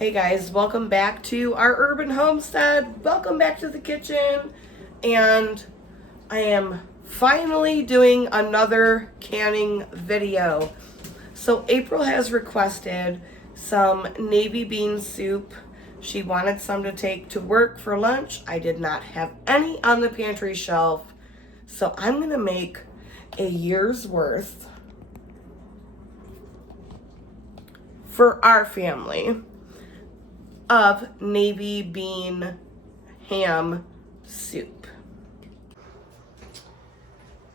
Hey guys, welcome back to our urban homestead. Welcome back to the kitchen. And I am finally doing another canning video. So April has requested some navy bean soup. She wanted some to take to work for lunch. I did not have any on the pantry shelf. So I'm going to make a year's worth for our family of navy bean ham soup.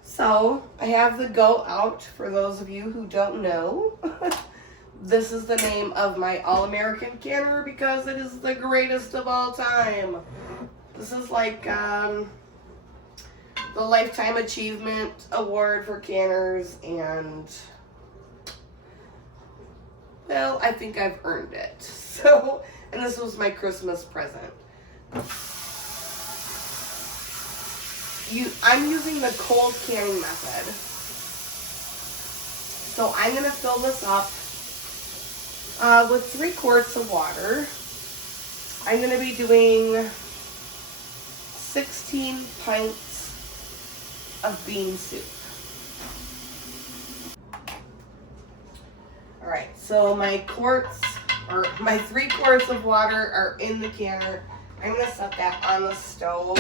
So I have the goat out for those of you who don't know. This is the name of my All-American canner because it is the greatest of all time. This is like the Lifetime Achievement Award for canners, and well, I think I've earned it. So, and this was my Christmas present. I'm using the cold canning method. So I'm going to fill this up with 3 quarts of water. I'm going to be doing 16 pints of bean soup. Alright, so my 3 quarts of water are in the canner. I'm going to set that on the stove.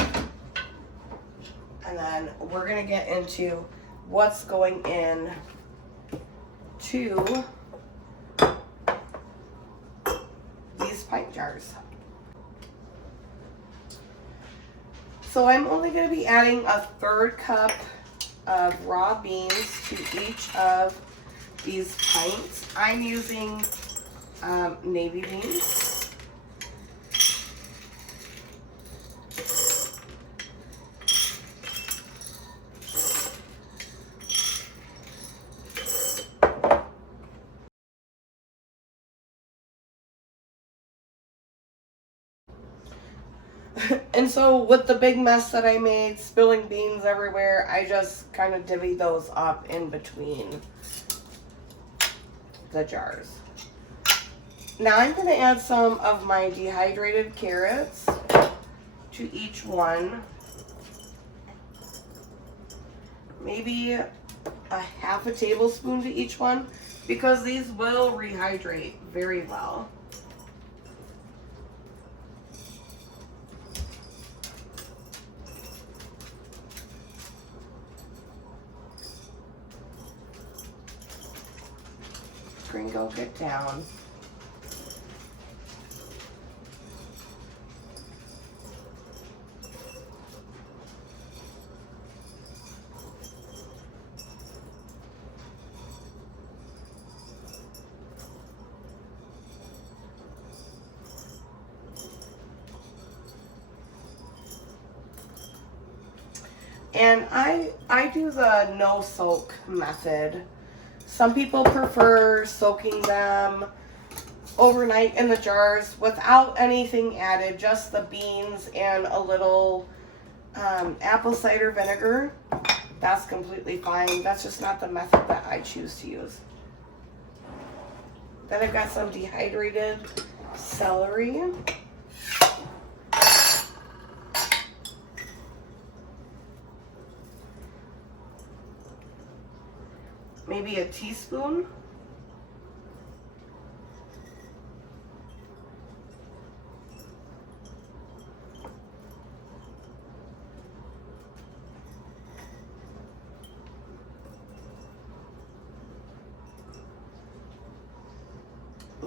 And then we're going to get into what's going in to these pint jars. So I'm only going to be adding a 1/3 cup of raw beans to each of these pints. I'm using navy beans. And so with the big mess that I made, spilling beans everywhere, I just kind of divvy those up in between the jars. Now I'm going to add some of my dehydrated carrots to each one. Maybe a 1/2 tablespoon to each one, because these will rehydrate very well. Sprinkle it down. And I do the no soak method. Some people prefer soaking them overnight in the jars without anything added, just the beans and a little apple cider vinegar. That's completely fine. That's just not the method that I choose to use. Then I've got some dehydrated celery. Maybe a teaspoon.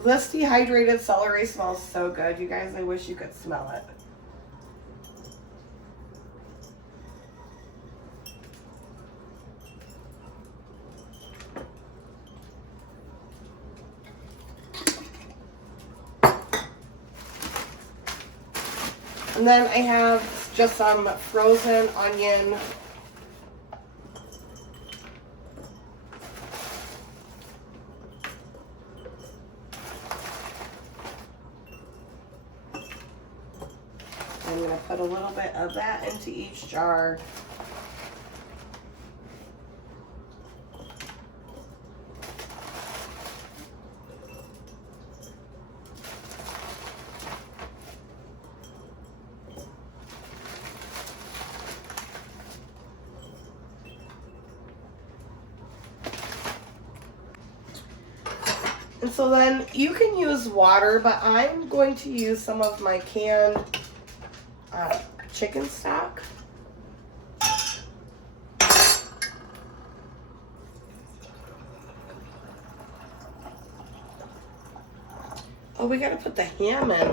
This dehydrated celery smells so good, you guys. I wish you could smell it. And then I have just some frozen onion. I'm going to put a little bit of that into each jar. So then you can use water, but I'm going to use some of my canned chicken stock. Oh, we gotta put the ham in.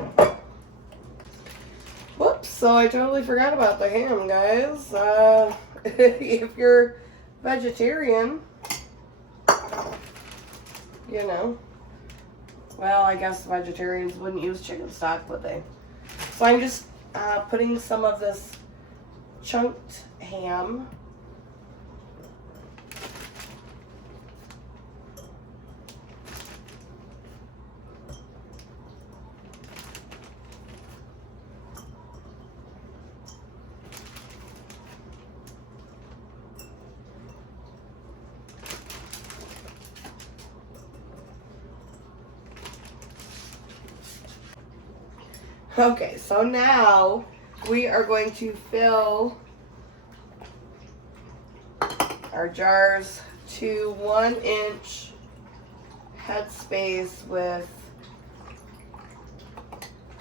Whoops, so I totally forgot about the ham, guys. If you're vegetarian, you know, well, I guess vegetarians wouldn't use chicken stock, would they? So I'm just putting some of this chunked ham. Okay, so now we are going to fill our jars to 1 inch headspace with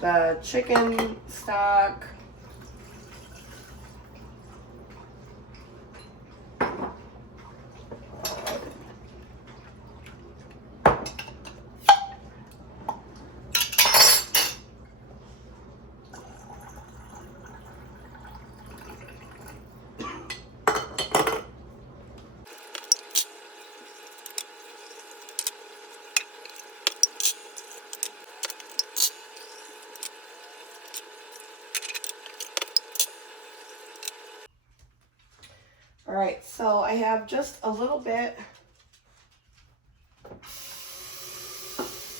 the chicken stock, All right, so I have just a little bit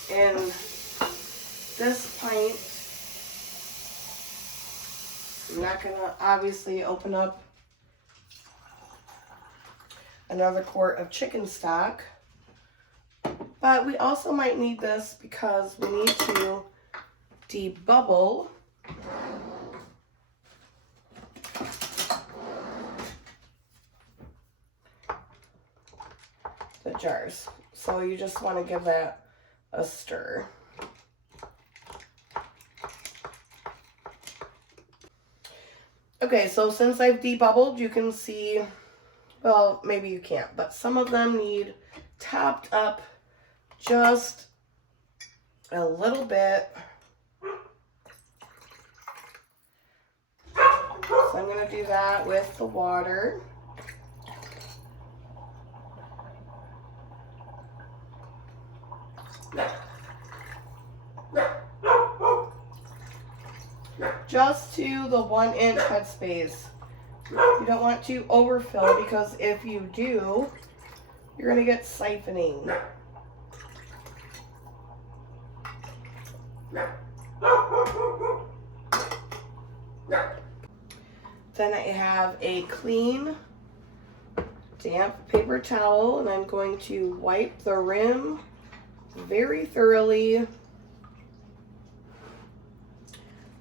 in this pint. I'm not gonna obviously open up another quart of chicken stock, but we also might need this because we need to debubble the jars. So you just want to give that a stir. Okay, so since I've debubbled, you can see, well, maybe you can't, but some of them need topped up just a little bit. So I'm going to do that with the water. Just to the 1 inch headspace. You don't want to overfill because if you do, you're going to get siphoning. Then I have a clean, damp paper towel, and I'm going to wipe the rim very thoroughly.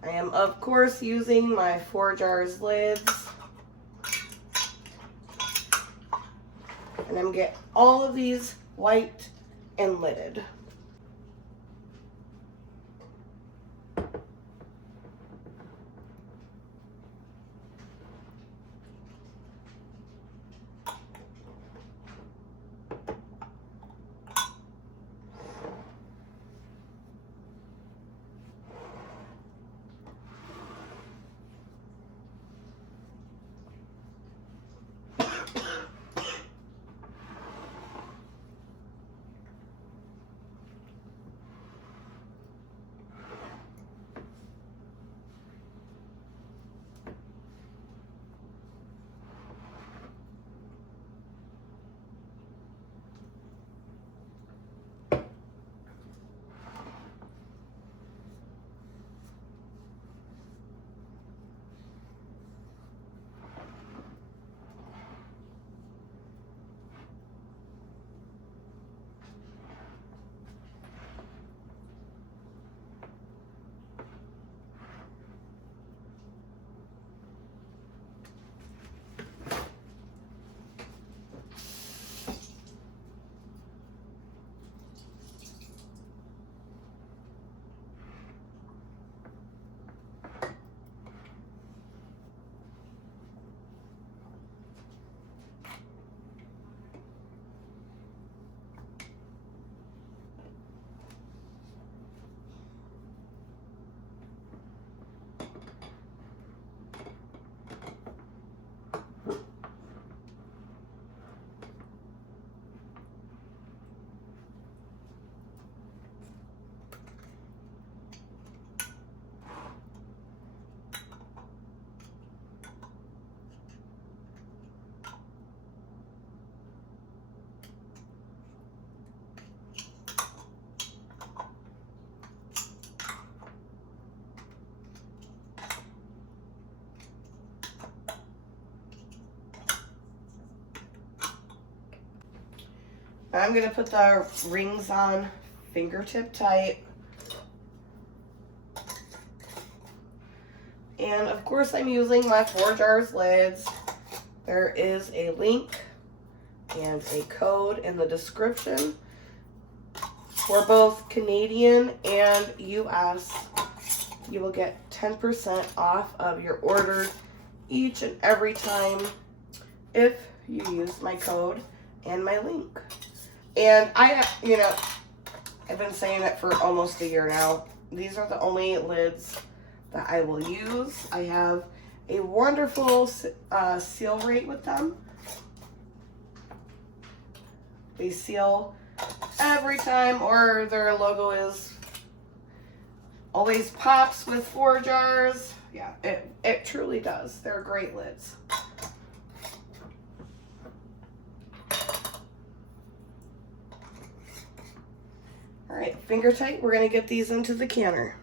I am, of course, using my 4 jars lids. And I'm getting all of these wiped and lidded. I'm going to put the rings on fingertip tight. And of course I'm using my 4 jars lids. There is a link and a code in the description for both Canadian and US. You will get 10% off of your order each and every time if you use my code and my link. And I've been saying it for almost a year now. These are the only lids that I will use. I have a wonderful seal rate with them. They seal every time, or their logo is always pops with 4 jars. Yeah, it truly does. They're great lids. All right, finger tight. We're gonna get these into the canner.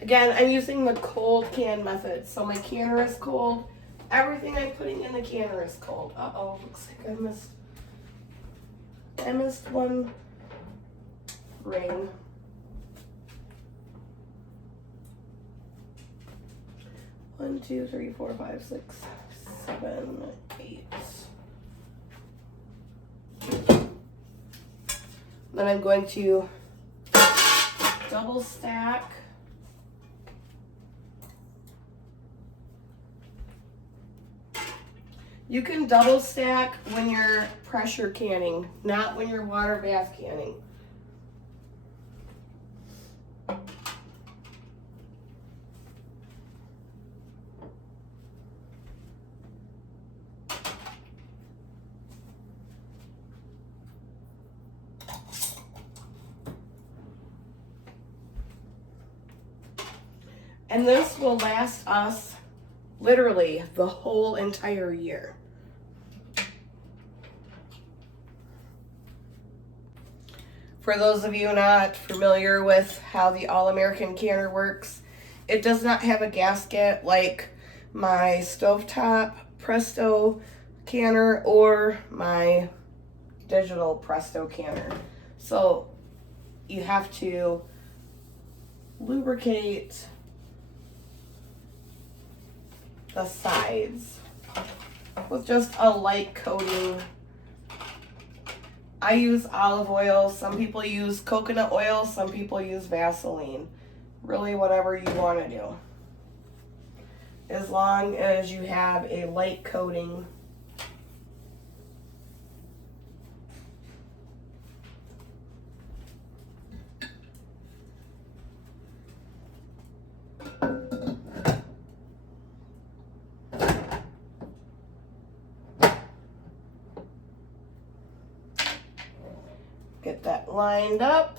Again, I'm using the cold can method, so my canner is cold. Everything I'm putting in the canner is cold. Uh-oh, looks like I missed one ring. 1, 2, 3, 4, 5, 6, 7, 8. Then I'm going to double stack. You can double stack when you're pressure canning, not when you're water bath canning. And this will last us literally the whole entire year. For those of you not familiar with how the All-American canner works, it does not have a gasket like my stovetop Presto canner or my digital Presto canner. So you have to lubricate the sides with just a light coating. I use olive oil. Some people use coconut oil. Some people use Vaseline. Really, whatever you want to do. As long as you have a light coating. Get that lined up.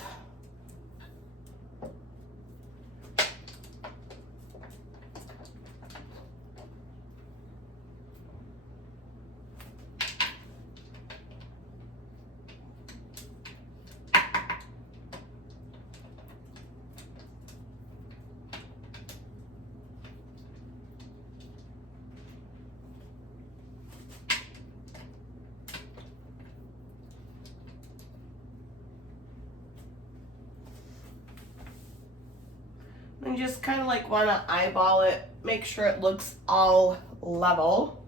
And just kind of like want to eyeball it, make sure it looks all level.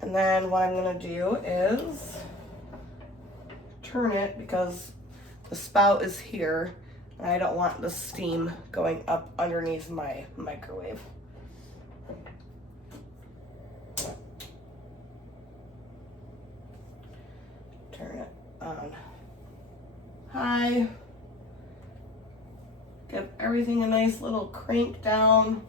And then what I'm going to do is turn it because the spout is here and I don't want the steam going up underneath my microwave. Turn it on high. Give everything a nice little crank down.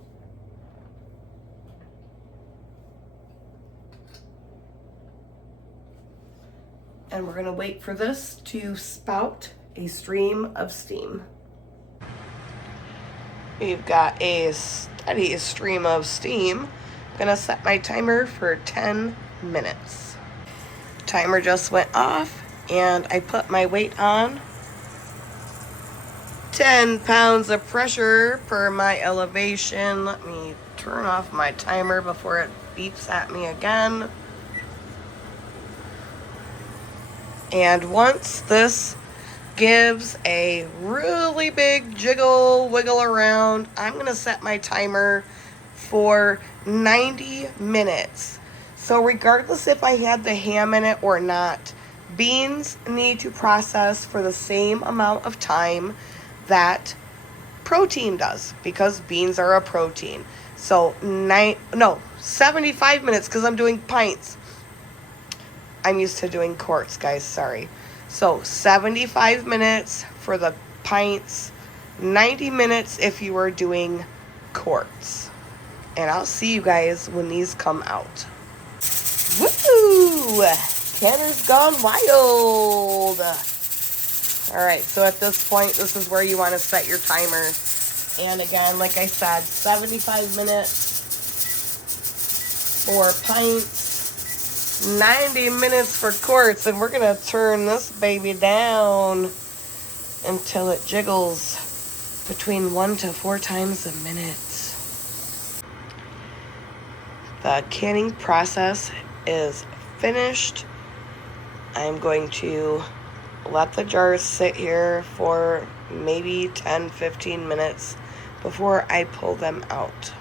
And we're going to wait for this to spout a stream of steam. We've got a steady stream of steam. I'm going to set my timer for 10 minutes. Timer just went off and I put my weight on 10 pounds of pressure per my elevation. Let me turn off my timer before it beeps at me again. And once this gives a really big jiggle, wiggle around, I'm going to set my timer for 90 minutes. So regardless if I had the ham in it or not, beans need to process for the same amount of time that protein does, because beans are a protein. So 75 minutes, because I'm doing pints. I'm used to doing quarts, guys, sorry. So 75 minutes for the pints, 90 minutes if you are doing quarts. And I'll see you guys when these come out. Woo! Tanner's gone wild. All right, so at this point, this is where you want to set your timer. And again, like I said, 75 minutes for pints, 90 minutes for quarts, and we're going to turn this baby down until it jiggles between 1 to 4 times a minute. The canning process is finished. I'm going to let the jars sit here for maybe 10-15 minutes before I pull them out.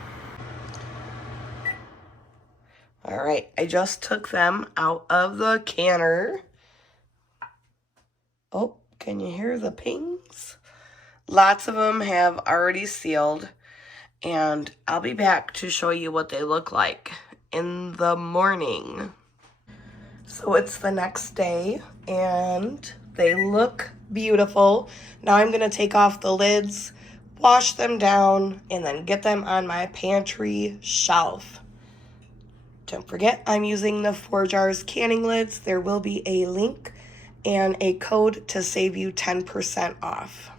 All right, I just took them out of the canner. Oh, can you hear the pings? Lots of them have already sealed, and I'll be back to show you what they look like in the morning. So it's the next day, and they look beautiful. Now I'm going to take off the lids, wash them down, and then get them on my pantry shelf. Don't forget, I'm using the 4 Jars canning lids. There will be a link and a code to save you 10% off.